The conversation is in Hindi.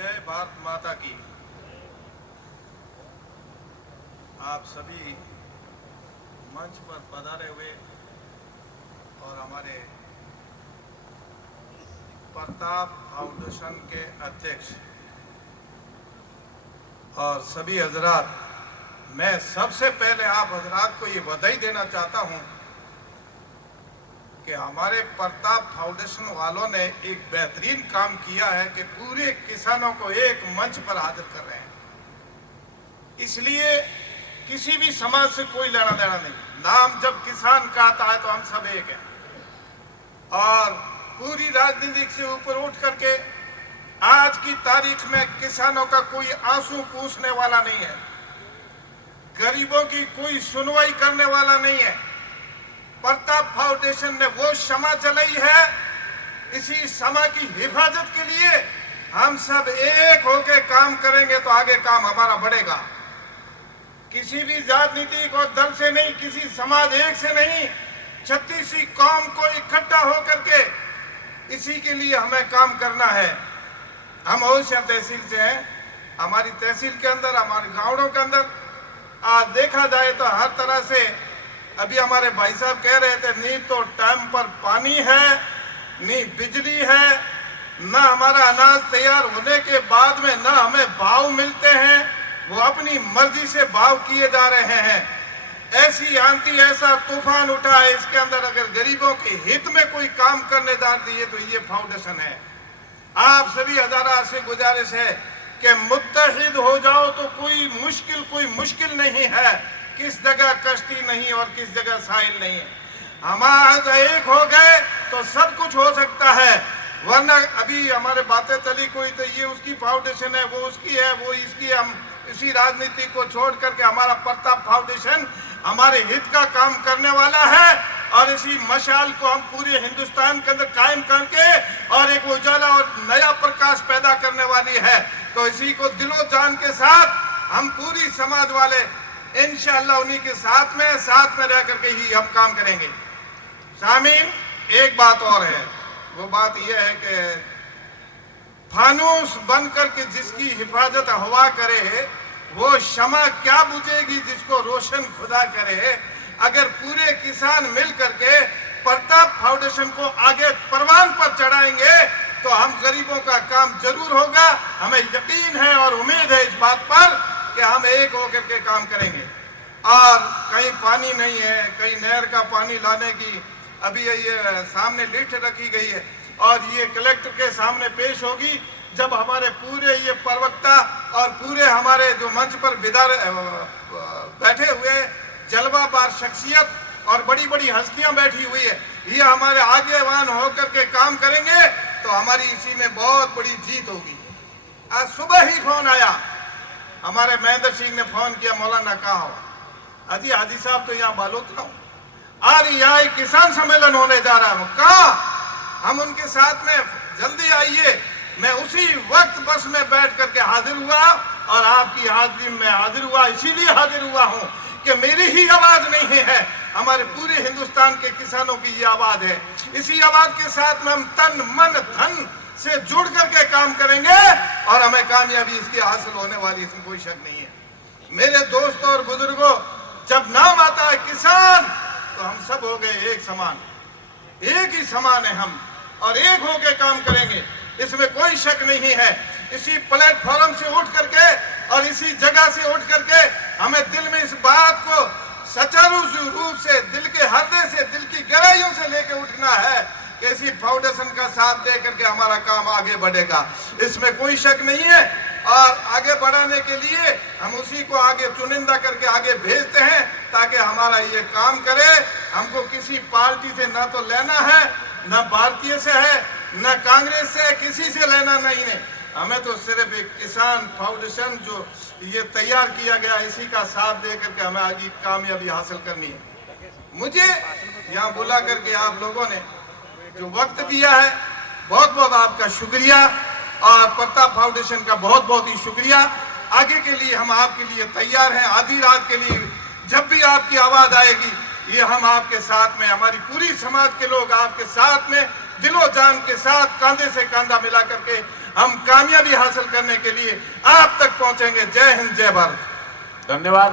जय भारत माता की। आप सभी मंच पर पधारे हुए और हमारे प्रताप फाउंडेशन के अध्यक्ष और सभी हजरात, मैं सबसे पहले आप हजरात को ये बधाई देना चाहता हूँ कि हमारे प्रताप फाउंडेशन वालों ने एक बेहतरीन काम किया है कि पूरे किसानों को एक मंच पर हाजिर कर रहे हैं। इसलिए किसी भी समाज से कोई लेना देना नहीं, नाम जब किसान का आता है तो हम सब एक हैं। और पूरी राजनीति से ऊपर उठ करके आज की तारीख में किसानों का कोई आंसू पूछने वाला नहीं है, गरीबों की कोई सुनवाई करने वाला नहीं है। प्रताप फाउंडेशन ने वो क्षमा चलाई है, इसी क्षमा की हिफाजत के लिए हम सब एक होकर काम करेंगे तो आगे काम हमारा बढ़ेगा। किसी भी राजनीतिक और दल से नहीं, किसी समाज एक से नहीं, 36 कौम को इकट्ठा होकर के इसी के लिए हमें काम करना है। हम होशियार तहसील से हैं, हमारी तहसील के अंदर, हमारे गांवों के अंदर आज देखा जाए तो हर तरह से, अभी हमारे भाई साहब कह रहे थे, नहीं तो टाइम पर पानी है, नहीं बिजली है, ना हमारा अनाज तैयार होने के बाद में ना हमें भाव मिलते हैं, वो अपनी मर्जी से भाव किए जा रहे हैं। ऐसी आंधी, ऐसा तूफान उठा है, इसके अंदर अगर गरीबों के हित में कोई काम करने जा रही है तो ये फाउंडेशन है। आप सभी हजारा से गुजारिश है कि मुत्तहिद हो जाओ तो कोई मुश्किल नहीं है, किस जगह कश्ती नहीं और किस जगह साहिल नहीं है। हमारा एक हो गए तो सब कुछ हो सकता है, वरना अभी हमारे बातें चली कोई तो ये उसकी फाउंडेशन है, वो उसकी है, वो इसकी है। हम इसी राजनीति को छोड़ करके हमारा प्रताप फाउंडेशन हमारे हित का काम करने वाला है और इसी मशाल को हम पूरे हिंदुस्तान के अंदर कायम करके और एक उजाला और नया प्रकाश पैदा करने वाली है। तो इसी को दिलो जान के साथ हम पूरी समाज वाले इंशाअल्लाह उन्हीं के साथ में रह करके ही हम काम करेंगे। सामीन, एक बात और है, वो बात यह है कि फानूस बन करके जिसकी हिफाजत हवा करे वो शमा क्या बुझेगी जिसको रोशन खुदा करे। अगर पूरे किसान मिल करके प्रताप फाउंडेशन को आगे परवान पर चढ़ाएंगे तो हम गरीबों का काम जरूर होगा। हमें यकीन है और उम्मीद है इस बात पर कि हम एक होकर के काम करेंगे। और कहीं पानी नहीं है, कहीं नहर का पानी लाने की अभी ये सामने लिस्ट रखी गई है और ये कलेक्टर के सामने पेश होगी जब हमारे पूरे ये प्रवक्ता और पूरे हमारे जो मंच पर बैठे हुए जलवाबार शख्सियत और बड़ी बड़ी हस्तियां बैठी हुई है, ये हमारे आगेवान होकर के काम करेंगे तो हमारी इसी में बहुत बड़ी जीत होगी। आज सुबह ही फोन आया, हमारे महेंद्र सिंह ने फोन किया, मौलाना कहा हो? अजी हाजी साहब तो यहाँ बालोतरा हूँ, और यहाँ एक किसान सम्मेलन होने जा रहा है, कहा हम उनके साथ में, जल्दी आइए। मैं उसी वक्त बस में बैठ करके हाजिर हुआ और आपकी हाजिरी में हाजिर हुआ। इसीलिए हाजिर हुआ हूँ कि मेरी ही आवाज नहीं है, हमारे पूरे हिंदुस्तान के किसानों की ये आवाज है। इसी आवाज के साथ में हम तन मन धन से जुड़ करके काम करेंगे और हमें कामयाबी इसकी हासिल होने वाली, इसमें कोई शक नहीं है। मेरे दोस्तों और बुजुर्गों, जब नाम आता है किसान तो हम सब हो गए एक समान, एक ही समान है हम, और एक होके काम करेंगे, इसमें कोई शक नहीं है। इसी प्लेटफॉर्म से उठ करके और इसी जगह से उठ करके हमें दिल में इस बात को सचारू रूप से, दिल के हृदय से, दिल की गहराइयों से लेके उठना है कि इसी फाउंडेशन का साथ दे करके हमारा काम आगे बढ़ेगा, इसमें कोई शक नहीं है। और आगे बढ़ाने के लिए हम उसी को आगे चुनिंदा करके आगे भेजते हैं ताकि हमारा ये काम करे। हमको किसी पार्टी से ना तो लेना है, ना भारतीय से है, ना कांग्रेस से, किसी से लेना नहीं है। हमें तो सिर्फ एक किसान फाउंडेशन जो ये तैयार किया गया, इसी का साथ दे करके हमें आगे कामयाबी हासिल करनी है। मुझे यहाँ बुला करके आप लोगों ने जो वक्त दिया है, बहुत बहुत आपका शुक्रिया और प्रताप फाउंडेशन का बहुत बहुत ही शुक्रिया। आगे के लिए हम आपके लिए तैयार हैं, आधी रात के लिए जब भी आपकी आवाज आएगी ये हम आपके साथ में, हमारी पूरी समाज के लोग आपके साथ में दिलो जान के साथ कांधे से कांधा मिला करके हम कामयाबी हासिल करें। करने के लिए आप तक पहुंचेंगे। जय हिंद, जय भारत। धन्यवाद।